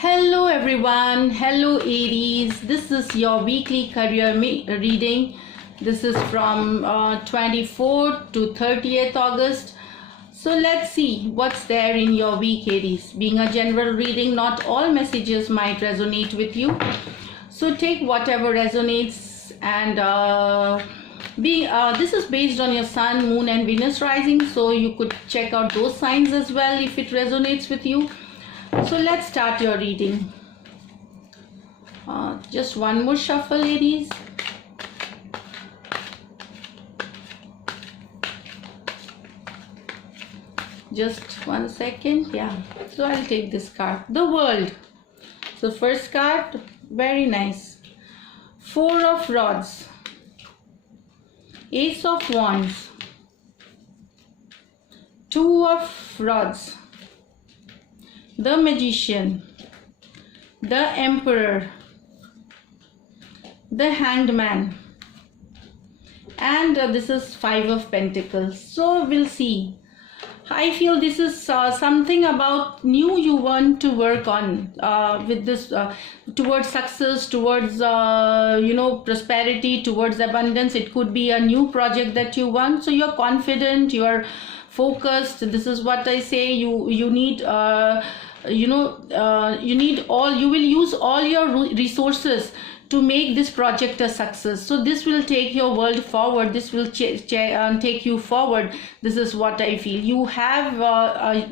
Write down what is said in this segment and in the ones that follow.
Hello everyone, hello Aries. This is your weekly career reading. This is from 24th to 30th August. So let's see what's there in your week, Aries. Being a general reading, not all messages might resonate with you. So take whatever resonates, and this is based on your Sun, Moon and Venus rising. So you could check out those signs as well if it resonates with you. So let's start your reading. Just one more shuffle, Aries. Just 1 second. Yeah, so I'll take this card, the World. So first card, very nice. Four of Rods, Ace of Wands, Two of Rods, the Magician, the Emperor, the Hanged Man, and this is Five of Pentacles. So we'll see. I feel this is something about new you want to work on with this towards success, towards prosperity, towards abundance. It could be a new project that you want. So you're confident, you're focused. This is what I say. You need you will use all your resources to make this project a success. So this will take your world forward. This will take you forward. This is what I feel. You have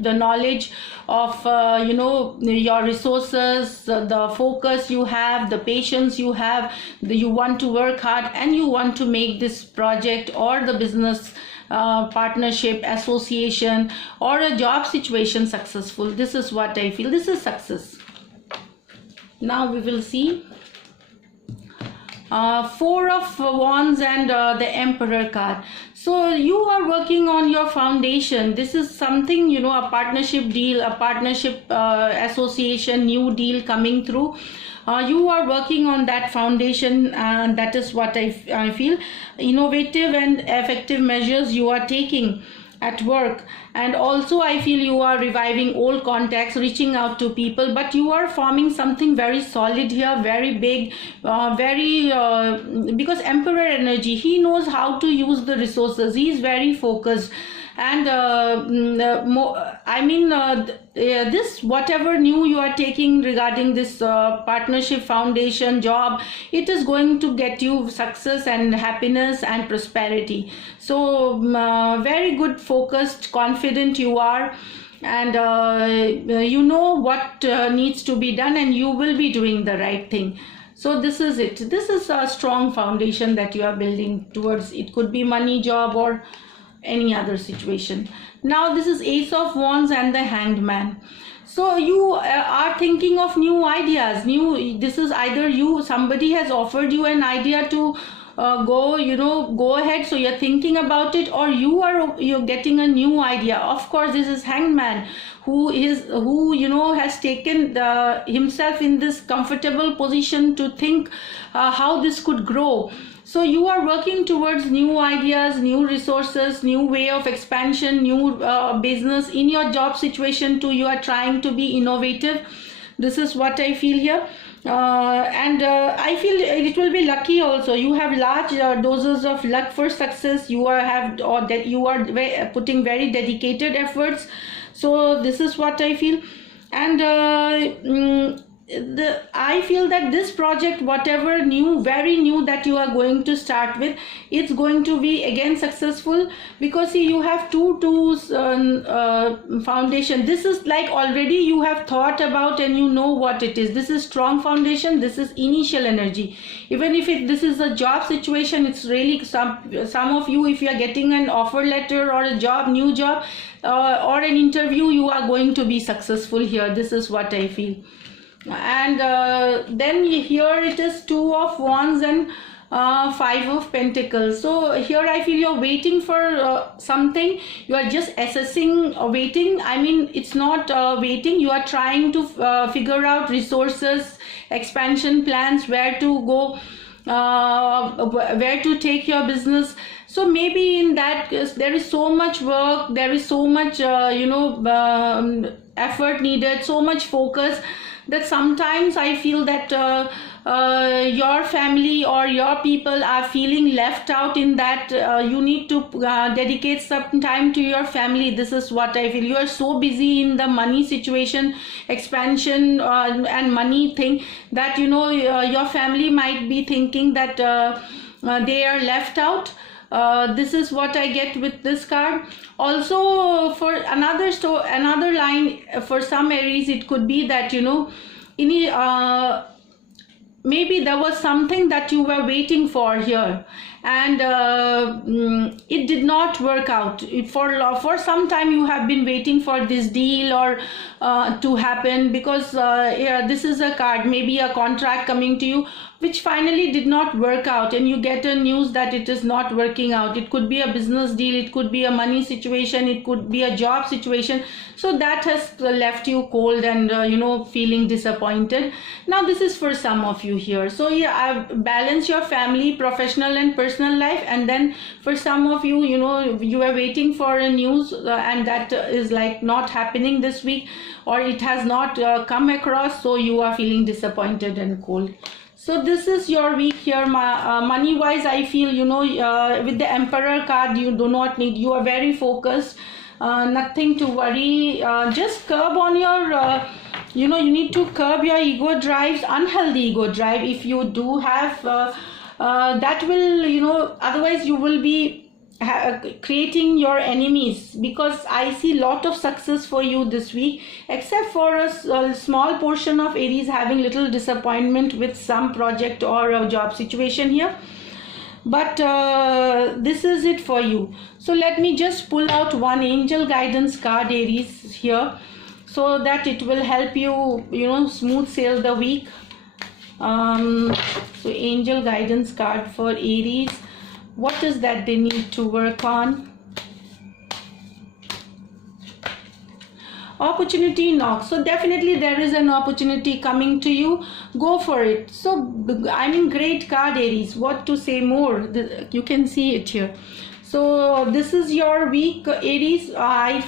the knowledge of your resources, the focus you have, the patience you have. You want to work hard and you want to make this project or the business partnership, association or a job situation successful. This is what I feel. This is success. Now we will see Four of Wands and the Emperor card. So you are working on your foundation. This is something, a partnership deal, a partnership association, new deal coming through. You are working on that foundation, and that is what I feel. Innovative and effective measures you are taking at work, and also I feel you are reviving old contacts, reaching out to people, but you are forming something very solid here, very big, because Emperor energy, he knows how to use the resources. He is very focused, and this whatever new you are taking regarding this partnership, foundation, job, it is going to get you success and happiness and prosperity. So very good, focused, confident you are, and you know what needs to be done, and you will be doing the right thing. So this is it. This is a strong foundation that you are building towards. It could be money, job or any other situation. Now this is Ace of Wands and the Hanged Man. So you are thinking of new ideas. This is either somebody has offered you an idea to go ahead, so you're thinking about it, or you're getting a new idea. Of course, this is Hanged Man, who has taken himself in this comfortable position to think how this could grow. So you are working towards new ideas, new resources, new way of expansion, new business. In your job situation too, you are trying to be innovative. This is what I feel here. And I feel it will be lucky also. You have large doses of luck for success. You are putting very dedicated efforts. So this is what I feel. And I feel that this project, whatever very new that you are going to start with, it's going to be again successful, because see, you have two foundation. This is like already you have thought about and you know what it is. This is strong foundation. This is initial energy. Even if this is a job situation, it's really some of you, if you are getting an offer letter or a job, new job or an interview, you are going to be successful here. This is what I feel. And then here it is Two of Wands and Five of Pentacles. So here I feel you're waiting for something. You are just assessing, waiting. I mean, it's not waiting. You are trying to figure out resources, expansion plans, where to go, where to take your business. So maybe in that case, there is so much work, there is so much effort needed, so much focus, that sometimes I feel that your family or your people are feeling left out in that. You need to dedicate some time to your family. This is what I feel. You are so busy in the money situation, expansion and money thing, that your family might be thinking that they are left out. This is what I get with this card. Also, for another line, for some Aries, it could be that maybe there was something that you were waiting for here, and it did not work out. For some time you have been waiting for this deal or to happen, because this is a card, maybe a contract coming to you which finally did not work out, and you get a news that it is not working out. It could be a business deal, it could be a money situation, it could be a job situation. So that has left you cold and feeling disappointed. Now this is for some of you here. So balance your family, professional and personal life. And then for some of you, you are waiting for a news and that is like not happening this week, or it has not come across, so you are feeling disappointed and cold. So this is your week here. Money wise, I feel with the Emperor card, you do not need, you are very focused, nothing to worry. Just curb on your you need to curb your ego drives, unhealthy ego drive, if you do have that will otherwise you will be creating your enemies, because I see lot of success for you this week, except for a small portion of Aries having little disappointment with some project or a job situation here. But this is it for you. So let me just pull out one angel guidance card, Aries, here, so that it will help you smooth sail the week. So angel guidance card for Aries. What is that they need to work on? Opportunity knocks. So definitely there is an opportunity coming to you. Go for it. So great card, Aries. What to say more? You can see it here. So this is your week, Aries. I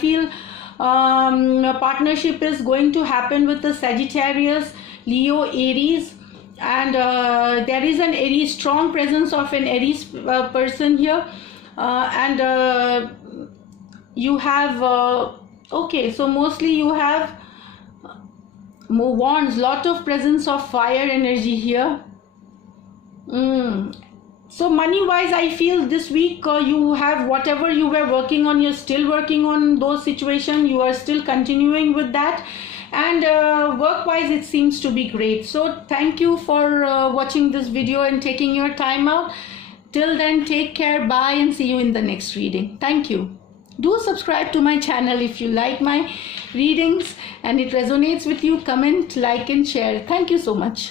feel a partnership is going to happen with the Sagittarius, Leo, Aries. And there is an Aries, strong presence of an Aries person here, and you have okay, so mostly you have more wands, lot of presence of fire energy here. So money wise, I feel this week you have whatever you were working on, you're still working on those situations, you are still continuing with that. And work wise, it seems to be great. So thank you for watching this video and taking your time out. Till then, take care, bye, and see you in the next reading. Thank you. Do subscribe to my channel if you like my readings and it resonates with you. Comment, like and share. Thank you so much.